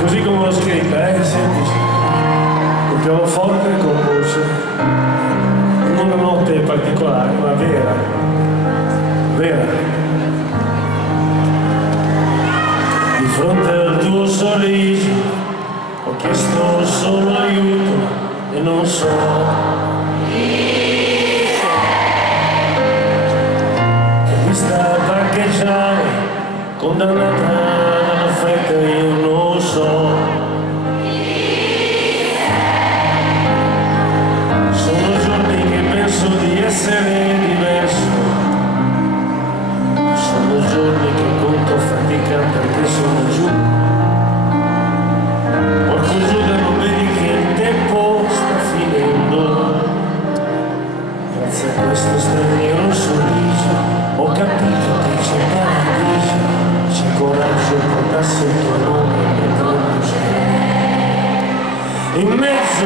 Così come l'ho scritta, è semplice, con pianoforte e con voce, in una notte particolare, ma vera, vera. Di fronte al tuo sorriso ho chiesto solo aiuto e non so che mi sta a parcheggiare condannata dalla fretta, io non so. Sono giorni che penso di essere diverso, sono giorni che conto fatica perché sono giù. Porco Giuda, non vedi che il tempo sta finendo? Grazie a questo straniero sorriso ho capito che c'è paradiso, c'è coraggio, portasse il tuo nome mentre non c'è in mezzo